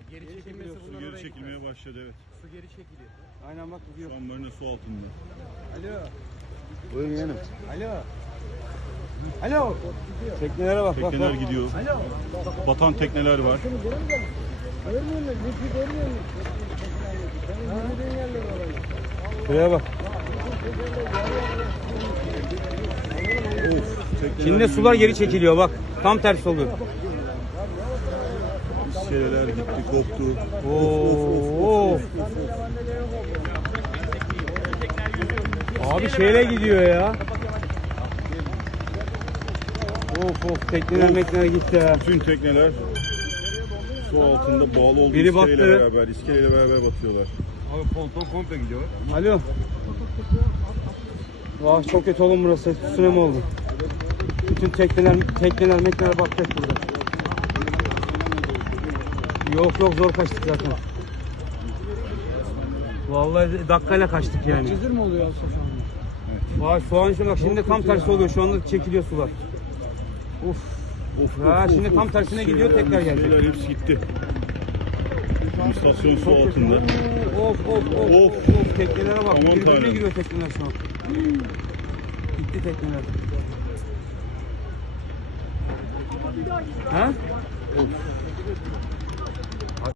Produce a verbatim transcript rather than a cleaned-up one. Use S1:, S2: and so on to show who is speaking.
S1: Geri çekilmesi
S2: Su
S1: bundan
S2: geri
S1: oraya
S2: çekilmeye
S1: gitmez.
S2: başladı, evet.
S1: Su geri çekiliyor.
S3: Aynen bak gidiyor.
S2: Şu an marina su altında.
S1: Alo.
S3: Buyurun yeğenim.
S1: Alo. Alo.
S3: Teknelere bak bak
S2: Tekneler
S3: bak.
S2: gidiyor.
S1: Alo.
S2: Batan tekneler var.
S3: Şuraya bak.
S2: Tekneler
S3: Şimdi sular geri çekiliyor bak. Tam tersi oluyor.
S2: İskeleler gitti, koptu.
S3: Oo. Abi şeyle gidiyor ya. Of of tekneler mekneler gitti ya.
S2: Bütün tekneler su altında bağlı olduğu
S3: Biri
S2: iskeleyle
S3: battı.
S2: beraber, iskeleyle beraber batıyorlar.
S4: Abi ponton komple gidiyor.
S3: Alo. Vah çok kötü oğlum burası. Tsunami oldu. Bütün tekneler tekneler mekneler battı burada. Yok yok zor kaçtık zaten. Vallahi dakikayla kaçtık yani.
S1: Cezir mi oluyor aslında şu anda?
S3: Vay şu an şu bak şimdi tam tersi oluyor. Şu anda çekiliyor sular. Uf.
S2: Of,
S3: Ha,
S2: of,
S3: şimdi
S2: of,
S3: tam
S2: of.
S3: tersine gidiyor,
S2: İskeleler,
S3: tekrar gelecek.
S2: iskeleler hepsi gitti. İstasyon su altında.
S3: Of of of
S2: Of.
S3: of, of. Teknelere bak.
S2: Aman
S3: Birbirine
S2: tanrım.
S3: giriyor tekneler şu an. Gitti tekneler. Ha?